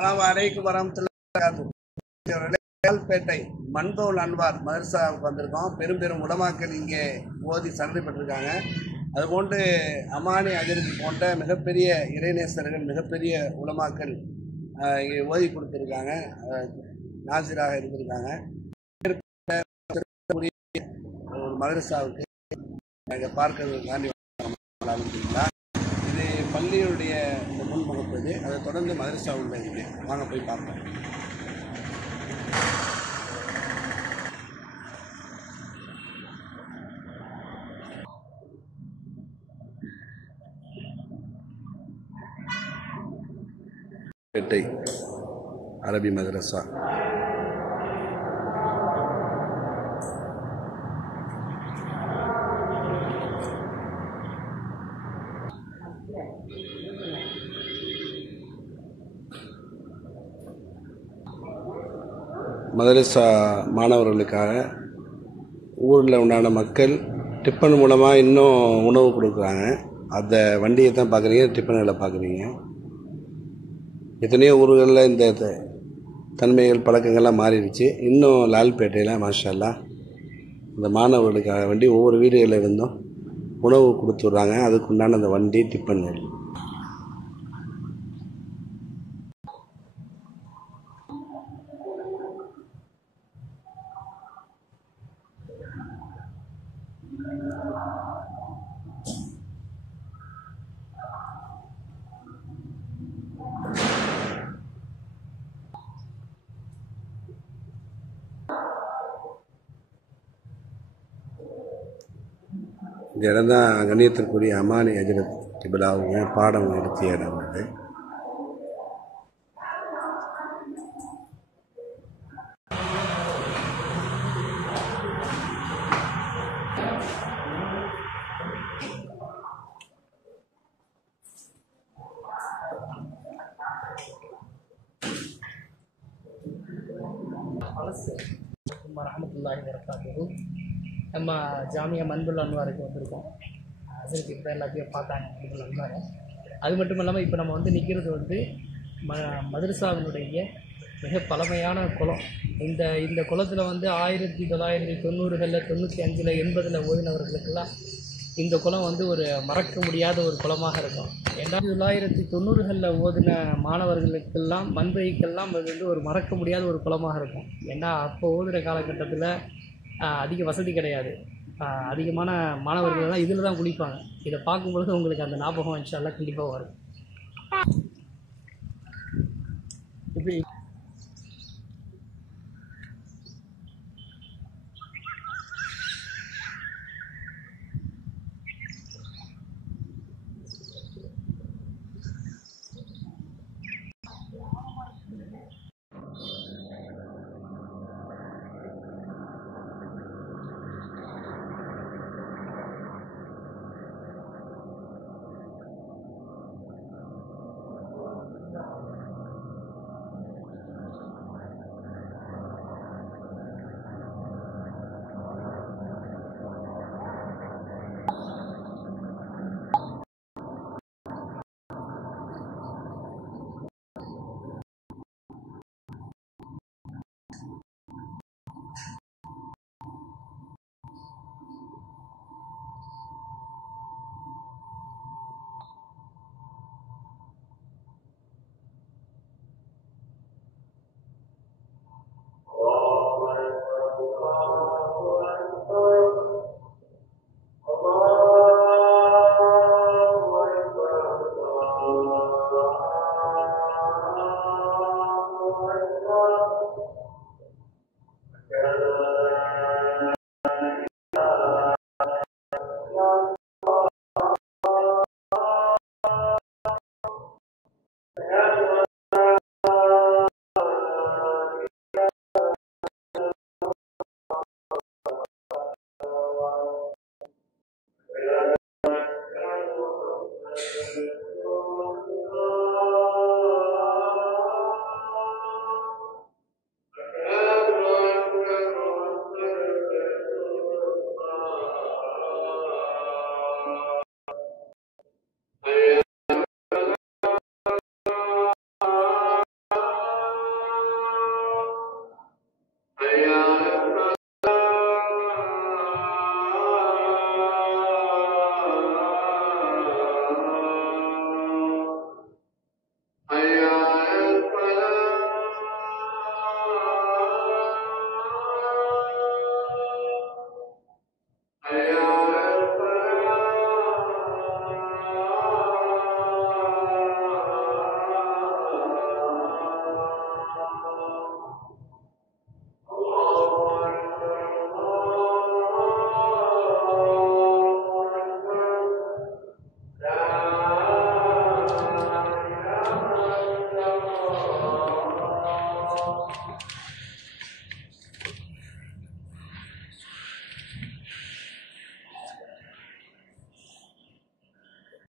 அஸ்ஸலாமு அலைக்கும் வரஹ்மத்துல்லாஹி பேட்டை மன்தோல் அன்வார் மதரசாவுக்கு வந்திருக்கோம். பெரும் பெரும் உலமாக்கள் இங்கே ஓதி சந்தை பெற்றிருக்காங்க. அதுபோன்று அமானி அஜருக்கு போன்ற மிகப்பெரிய இறைநேசர்கள் மிகப்பெரிய உலமாக்கள் இங்கே ஓதி கொடுத்துருக்காங்க, நாசிராக இருந்திருக்காங்க. ஒரு மதரசாவுக்கு பார்க்கறதுக்காண்டி இது பள்ளியுடைய இந்த முன்முகப்பு. இது அதை தொடர்ந்து மதரசா உள்ள இருக்கு. வாங்க போய் பார்ப்போம். பேட்டை அரபி மதரசா. மதரசா மாணவர்களுக்காக ஊரில் உண்டான மக்கள் டிஃபன் மூலமாக இன்னும் உணவு கொடுக்குறாங்க. அந்த வண்டியை தான் பார்க்குறீங்க, டிஃபன்களை பார்க்குறீங்க. எத்தனையோ ஊர்களில் இந்த தன்மைகள் பழக்கங்கள்லாம் மாறிடுச்சு. இன்னும் லால்பேட்டையில் மாஷா அல்லாஹ் இந்த மாணவர்களுக்காக வண்டி ஒவ்வொரு வீடுகளில் இருந்தும் உணவு கொடுத்துட்றாங்க. அதுக்குண்டான அந்த வண்டி டிஃபன்கள். இந்த இடம் தான் கண்ணியத்திற்குரிய அமானி ஹஜ்ரத் கிபிலா அவங்க பாடம் எடுத்திய இடம். அது வரஹ்மத்துல்லாஹி வபரகாத்துஹு. நம்ம ஜாமியா மன்துல் அன்வாருக்கு வந்திருக்கோம். ஹஸரத் இப்போ எல்லாத்தையும் பார்த்தாங்க மன்துல் அன்வாரை. அது மட்டும் இல்லாமல் இப்போ நம்ம வந்து நிற்கிறது வந்து மதரசாவினுடைய மிக பழமையான குளம். இந்த குளத்தில் வந்து 1990களில் 95ல் 80ல் ஓய்னவர்களுக்கெல்லாம் இந்த குளம் வந்து ஒரு மறக்க முடியாத ஒரு குளமாக இருக்கும். 1990களில் ஓதின மாணவர்களுக்கெல்லாம் மண்பைக்கெல்லாம் அது வந்து ஒரு மறக்க முடியாத ஒரு குளமாக இருக்கும். ஏன்னா அப்போ ஓதுகிற காலகட்டத்தில் அதிக வசதி கிடையாது. அதிகமான மாணவர்கள்லாம் இதில் தான் குளிப்பாங்க. இதை பார்க்கும்பொழுது உங்களுக்கு அந்த ஞாபகம் இன்ஷா அல்லாஹ் கண்டிப்பாக வரும். இப்படி